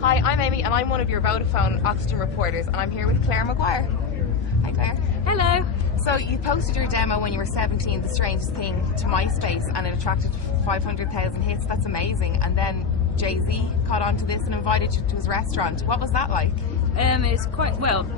Hi, I'm Amy and I'm one of your Vodafone Oxegen reporters and I'm here with Clare Maguire. Hi Clare. Hello. So you posted your demo when you were 17, The Strangest Thing, to MySpace and it attracted 500,000 hits. That's amazing. And then Jay-Z caught on to this and invited you to his restaurant. What was that like? It's quite, well,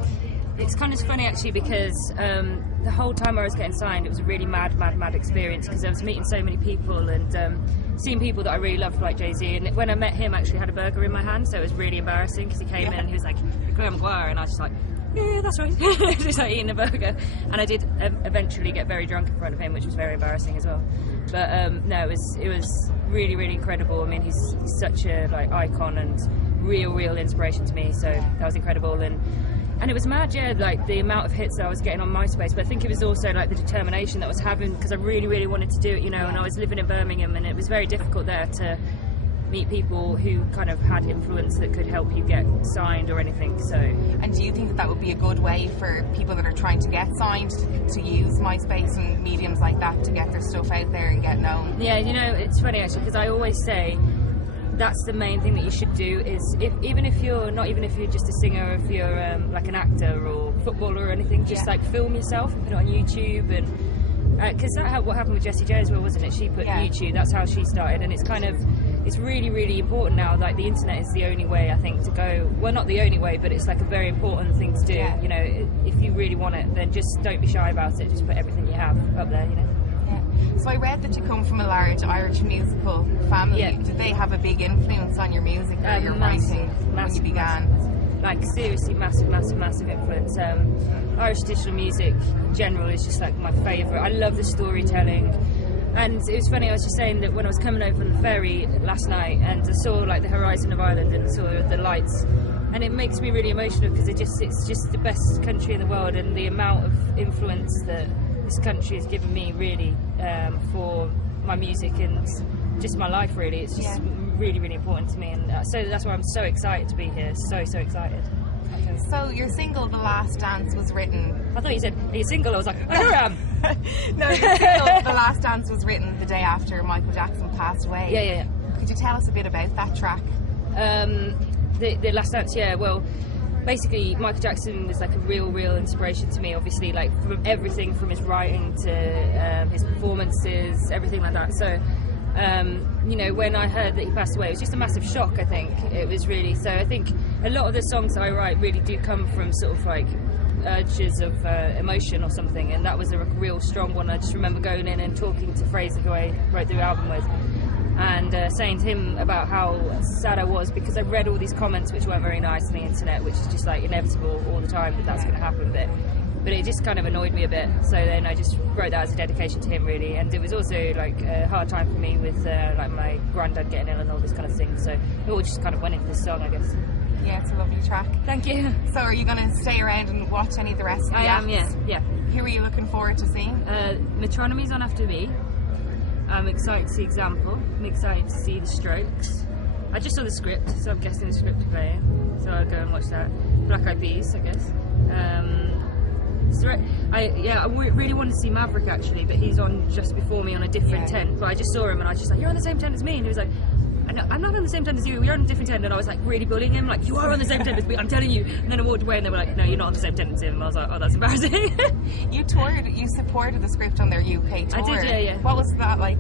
it's kind of funny actually because the whole time I was getting signed it was a really mad experience because I was meeting so many people and seeing people that I really loved like Jay-Z, and when I met him I actually had a burger in my hand, so it was really embarrassing because he came in and he was like, Clare Maguire, and I was just like, yeah, that's right. Just like eating a burger, and I did eventually get very drunk in front of him, which was very embarrassing as well. But no, it was really incredible. I mean, he's such a like icon and real inspiration to me, so that was incredible. And it was mad, yeah, like the amount of hits that I was getting on MySpace, but I think it was also like the determination that I was having because I really wanted to do it, you know, and I was living in Birmingham and it was very difficult there to meet people who kind of had influence that could help you get signed or anything. So. And do you think that that would be a good way for people that are trying to get signed to use MySpace and mediums like that to get their stuff out there and get known? Yeah, you know, it's funny actually because I always say that's the main thing that you should do is even if you're just a singer, if you're like an actor or footballer or anything, just like film yourself and put it on YouTube. And because what happened with Jessie J as well, wasn't it? She put YouTube, that's how she started, and it's kind of, it's really important now. Like the internet is the only way I think to go, well not the only way, but it's like a very important thing to do. You know, if you really want it, then just don't be shy about it, just put everything you have up there, you know. So I read that you come from a large Irish musical family. Did they have a big influence on your music or your writing when you began? Like seriously massive influence. Irish traditional music in general is just like my favourite. I love the storytelling. And it was funny, I was just saying that when I was coming over from the ferry last night and I saw like the horizon of Ireland and saw the lights, and it makes me really emotional because it's just the best country in the world, and the amount of influence that this country has given me really for my music and just my life really. It's just really important to me, and so that's why I'm so excited to be here, so excited. So your single The Last Dance was written... I thought you said, are you single? I was like, I sure am. No, your single The Last Dance was written the day after Michael Jackson passed away. Yeah. Could you tell us a bit about that track? The Last Dance, yeah, well, basically Michael Jackson was like a real inspiration to me, obviously, like from everything from his writing to his performances, everything like that. So you know, when I heard that he passed away, it was just a massive shock. I think it was really, so I think a lot of the songs that I write really do come from sort of like urges of emotion or something, and that was a real strong one. I just remember going in and talking to Fraser, who I wrote the album with, and saying to him about how sad I was because I read all these comments which weren't very nice on the internet, which is just like inevitable all the time that that's going to happen, but it just kind of annoyed me a bit. So then I just wrote that as a dedication to him really, and it was also like a hard time for me with like my granddad getting ill and all this kind of thing, so it all just kind of went into this song, I guess. Yeah, it's a lovely track. Thank you. So are you going to stay around and watch any of the rest of the acts? I am, yeah. Who are you looking forward to seeing? Metronomy's on after me. I'm excited to see Example. I'm excited to see The Strokes. I just saw the script, so I'm guessing the script is playing, so I'll go and watch that. Black Eyed Peas, I guess. I really wanted to see Maverick actually, but he's on just before me on a different tent. But I just saw him and I was just like, you're on the same tent as me, and he was like, I'm not on the same tent as you, we're on a different tent, and I was like really bullying him, like, you are on the same tent as me, I'm telling you. And then I walked away and they were like, no, you're not on the same tent as him, and I was like, oh, that's embarrassing. You supported the script on their UK tour. I did, yeah. What was that like?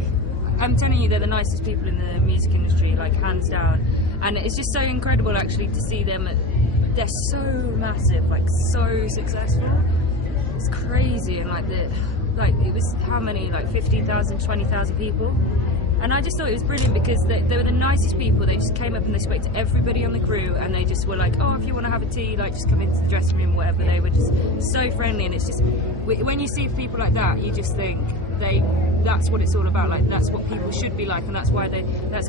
I'm telling you, they're the nicest people in the music industry, like hands down, and it's just so incredible actually to see them. They're so massive, like so successful. It's crazy, and like it was how many, like 15,000, 20,000 people. And I just thought it was brilliant because they were the nicest people. They just came up and they spoke to everybody on the crew, and they just were like, oh, if you want to have a tea, like just come into the dressing room, whatever. They were just so friendly, and it's just, when you see people like that, you just think that's what it's all about. Like that's what people should be like, and that's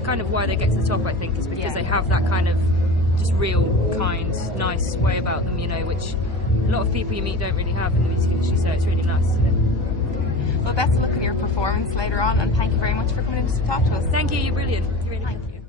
kind of why they get to the top, I think, is because they have that kind of just real, kind, nice way about them, you know, which a lot of people you meet don't really have in the music industry, so it's really nice. Well, best of luck with your performance later on, and thank you very much for coming in to talk to us. Thank you, you're brilliant. You're really, thank you.